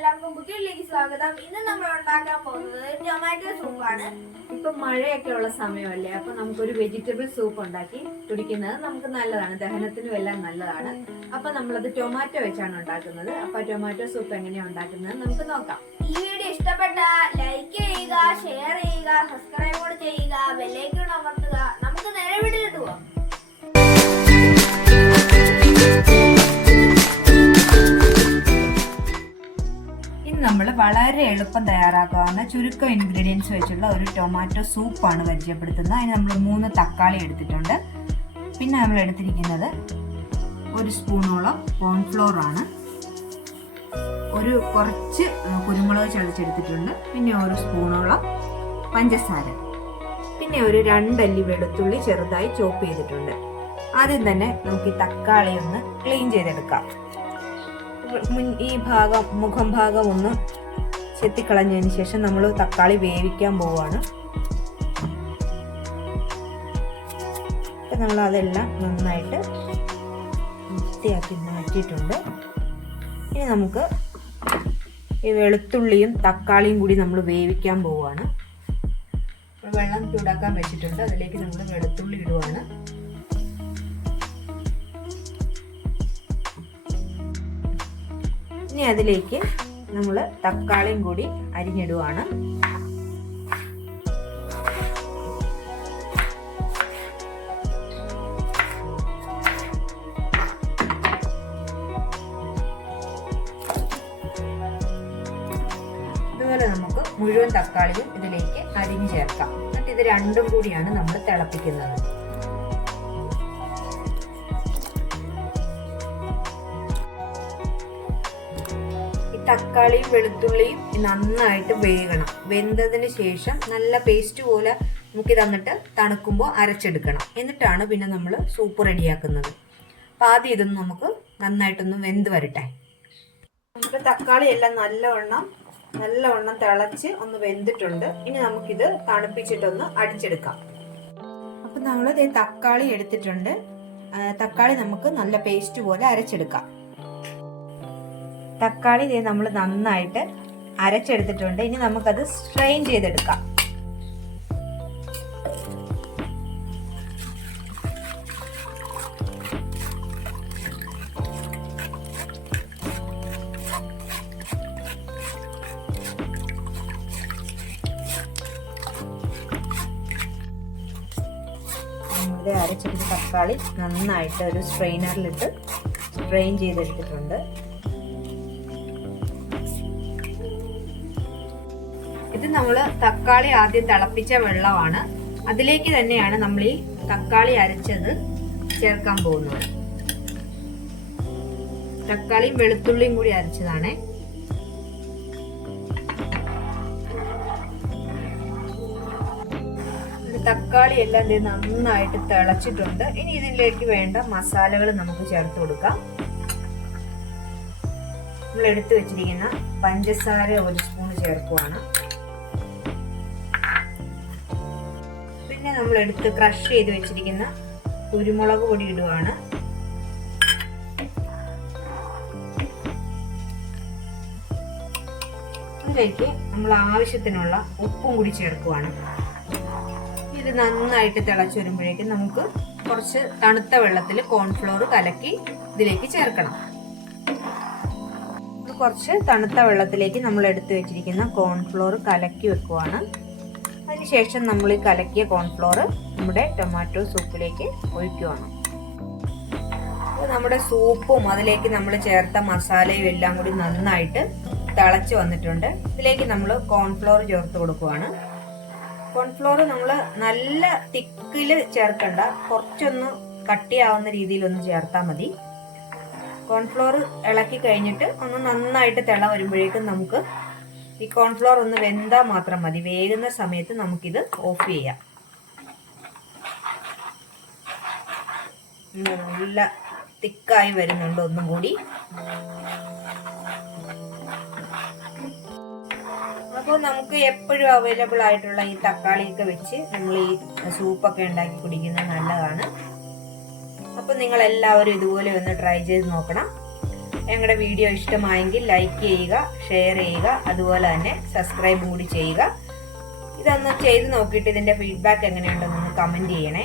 എല്ലാവർക്കും കുട്ടികളിലേക്ക് സ്വാഗതം. ഇന്ന് നമ്മൾ ഉണ്ടാക്കാൻ പോകുന്നത് ടൊമാറ്റോ സൂപ്പാണ് ഇപ്പൊ മഴയൊക്കെ ഉള്ള സമയമല്ലേ അപ്പൊ നമുക്കൊരു വെജിറ്റബിൾ സൂപ്പ് ഉണ്ടാക്കി കുടിക്കുന്നത് നമുക്ക് നല്ലതാണ്. ദഹനത്തിനും എല്ലാം നല്ലതാണ്. അപ്പൊ നമ്മളത് ടൊമാറ്റോ വെച്ചാണ് ഉണ്ടാക്കുന്നത്. അപ്പൊ ടൊമാറ്റോ സൂപ്പ് എങ്ങനെയാ ഉണ്ടാക്കുന്നത് നമുക്ക് നോക്കാം. ഈ വീഡിയോ ഇഷ്ടപ്പെട്ട ലൈക്ക് ചെയ്യുക ഷെയർ ചെയ്യുക സബ്സ്ക്രൈബ് ചെയ്യുക ബെല്ലൈക്കൺ അമർത്തുക. നമുക്ക് നേരെ വീട്ടിലിട്ട് പോവാം. നമ്മൾ വളരെ എളുപ്പം തയ്യാറാക്കാവുന്ന ചുരുക്കം ഇൻഗ്രീഡിയൻസ് വെച്ചുള്ള ഒരു ടൊമാറ്റോ സൂപ്പാണ് പരിചയപ്പെടുത്തുന്നത്. അതിന് നമ്മൾ മൂന്ന് തക്കാളി എടുത്തിട്ടുണ്ട്. പിന്നെ നമ്മൾ എടുത്തിരിക്കുന്നത് ഒരു സ്പൂണോളം കോൺഫ്ലോർ ആണ്. ഒരു കുറച്ച് കുരുമുളക് ചതച്ചെടുത്തിട്ടുണ്ട്. പിന്നെ ഒരു സ്പൂണോളം പഞ്ചസാര. പിന്നെ ഒരു രണ്ടല്ലി വെളുത്തുള്ളി ചെറുതായി ചോപ്പ് ചെയ്തിട്ടുണ്ട്. ആദ്യം തന്നെ നമുക്ക് ഈ തക്കാളി ഒന്ന് ക്ലീൻ ചെയ്തെടുക്കാം. ഈ ഭാഗം മുഖം ഭാഗം ഒന്ന് ചെത്തിക്കളഞ്ഞതിന് ശേഷം നമ്മൾ തക്കാളി വേവിക്കാൻ പോവാണ്. നമ്മൾ അതെല്ലാം നന്നായിട്ട് വൃത്തിയാക്കി മാറ്റിയിട്ടുണ്ട്. ഇനി നമുക്ക് ഈ വെളുത്തുള്ളിയും തക്കാളിയും കൂടി നമ്മൾ വേവിക്കാൻ പോവുകയാണ് വെള്ളം ചൂടാക്കാൻ വെച്ചിട്ടുണ്ട്. അതിലേക്ക് നമ്മൾ വെളുത്തുള്ളി ഇടുവാണ്. ഇനി അതിലേക്ക് നമ്മൾ തക്കാളിയും കൂടി അരിഞ്ഞിടുവാണ്. ഇതുപോലെ നമുക്ക് മുഴുവൻ തക്കാളിയും ഇതിലേക്ക് അരിഞ്ഞു ചേർക്കാം. എന്നിട്ട് ഇത് രണ്ടും കൂടിയാണ് നമ്മൾ തിളപ്പിക്കുന്നത്. തക്കാളിയും വെളുത്തുള്ളിയും നന്നായിട്ട് വേകണം. വെന്തതിന് ശേഷം നല്ല പേസ്റ്റ് പോലെ നമുക്ക് തന്നിട്ട് തണുക്കുമ്പോൾ അരച്ചെടുക്കണം. എന്നിട്ടാണ് പിന്നെ നമ്മൾ സൂപ്പ് റെഡിയാക്കുന്നത് അപ്പം ആദ്യം ഇതൊന്ന് നമുക്ക് നന്നായിട്ടൊന്ന് വെന്ത് വരട്ടെ. നമുക്ക് തക്കാളി എല്ലാം നല്ലവണ്ണം നല്ലവണ്ണം തിളച്ച് ഒന്ന് വെന്തിട്ടുണ്ട്. ഇനി നമുക്കിത് തണുപ്പിച്ചിട്ടൊന്ന് അടിച്ചെടുക്കാം. അപ്പം നമ്മൾ തക്കാളി എടുത്തിട്ടുണ്ട്. തക്കാളി നമുക്ക് നല്ല പേസ്റ്റ് പോലെ അരച്ചെടുക്കാം. തക്കാളി ദേ നമ്മൾ നന്നായിട്ട് അരച്ചെടുത്തിട്ടുണ്ട്. ഇനി നമുക്കത് സ്ട്രെയിൻ ചെയ്തെടുക്കാം. നമ്മുടെ അരച്ചെടുത്ത തക്കാളി നന്നായിട്ട് ഒരു സ്ട്രെയിനറിലിട്ട് സ്ട്രെയിൻ ചെയ്തെടുത്തിട്ടുണ്ട്. ഇത് നമ്മൾ തക്കാളി ആദ്യം തിളപ്പിച്ച വെള്ളമാണ്. അതിലേക്ക് തന്നെയാണ് നമ്മൾ ഈ തക്കാളി അരച്ചത് ചേർക്കാൻ പോകുന്നത്. തക്കാളിയും വെളുത്തുള്ളിയും കൂടി അരച്ചതാണേ. തക്കാളി എല്ലാം ഇത് നന്നായിട്ട് തിളച്ചിട്ടുണ്ട്. ഇനി ഇതിലേക്ക് വേണ്ട മസാലകൾ നമുക്ക് ചേർത്ത് കൊടുക്കാം. നമ്മൾ എടുത്തു വെച്ചിരിക്കുന്ന പഞ്ചസാര ഒരു സ്പൂൺ ചേർക്കുവാണ്. പിന്നെ നമ്മൾ എടുത്ത് ക്രഷ് ചെയ്ത് വെച്ചിരിക്കുന്ന കുരുമുളക് പൊടി ഇടുവാണ്. ഇതിലേക്ക് നമ്മൾ ആവശ്യത്തിനുള്ള ഉപ്പും കൂടി ചേർക്കുവാണ്. ഇത് നന്നായിട്ട് തിളച്ച് വരുമ്പോഴേക്കും നമുക്ക് കുറച്ച് തണുത്ത വെള്ളത്തിൽ കോൺഫ്ലോർ കലക്കി ഇതിലേക്ക് ചേർക്കണം. കുറച്ച് തണുത്ത വെള്ളത്തിലേക്ക് നമ്മൾ എടുത്തു വെച്ചിരിക്കുന്ന കോൺഫ്ലോർ കലക്കി വെക്കുവാണ്. അതിനുശേഷം നമ്മൾ ഈ കലക്കിയ കോൺഫ്ലോർ നമ്മുടെ ടൊമാറ്റോ സൂപ്പിലേക്ക് ഒഴിക്കുകയാണ് നമ്മുടെ സൂപ്പും അതിലേക്ക് നമ്മൾ ചേർത്ത മസാലയും എല്ലാം കൂടി നന്നായിട്ട് തിളച്ച് വന്നിട്ടുണ്ട്. ഇതിലേക്ക് നമ്മൾ കോൺഫ്ലോർ ചേർത്ത് കൊടുക്കുവാണ്. കോൺഫ്ലോർ നമ്മൾ നല്ല തിക്കിൽ ചേർക്കണ്ട കുറച്ചൊന്ന് കട്ടിയാവുന്ന രീതിയിലൊന്ന് ചേർത്താൽ മതി. കോൺഫ്ലോർ ഇളക്കി കഴിഞ്ഞിട്ട് ഒന്ന് നന്നായിട്ട് തിള വരുമ്പോഴേക്കും നമുക്ക് ഈ കോൺഫ്ലോർ ഒന്ന് വെന്താൽ മാത്രം മതി. വേകുന്ന സമയത്ത് നമുക്കിത് ഓഫ് ചെയ്യാം. നല്ല തിക്കായി വരുന്നുണ്ട് ഒന്നും കൂടി. അപ്പോൾ നമുക്ക് എപ്പോഴും അവൈലബിൾ ആയിട്ടുള്ള ഈ തക്കാളിയൊക്കെ വെച്ച് നമ്മൾ ഈ സൂപ്പൊക്കെ ഉണ്ടാക്കി കുടിക്കുന്നത് നല്ലതാണ്. അപ്പോൾ നിങ്ങൾ എല്ലാവരും ഇതുപോലെ ഒന്ന് ട്രൈ ചെയ്ത് നോക്കണം. ഞങ്ങളുടെ വീഡിയോ ഇഷ്ടമായെങ്കിൽ ലൈക്ക് ചെയ്യുക ഷെയർ ചെയ്യുക അതുപോലെ തന്നെ സബ്സ്ക്രൈബ് കൂടി ചെയ്യുക. ഇതൊന്ന് ചെയ്ത് നോക്കിയിട്ട് ഇതിന്റെ ഫീഡ്ബാക്ക് എങ്ങനെയുണ്ടെന്നൊന്ന് കമന്റ് ചെയ്യണേ.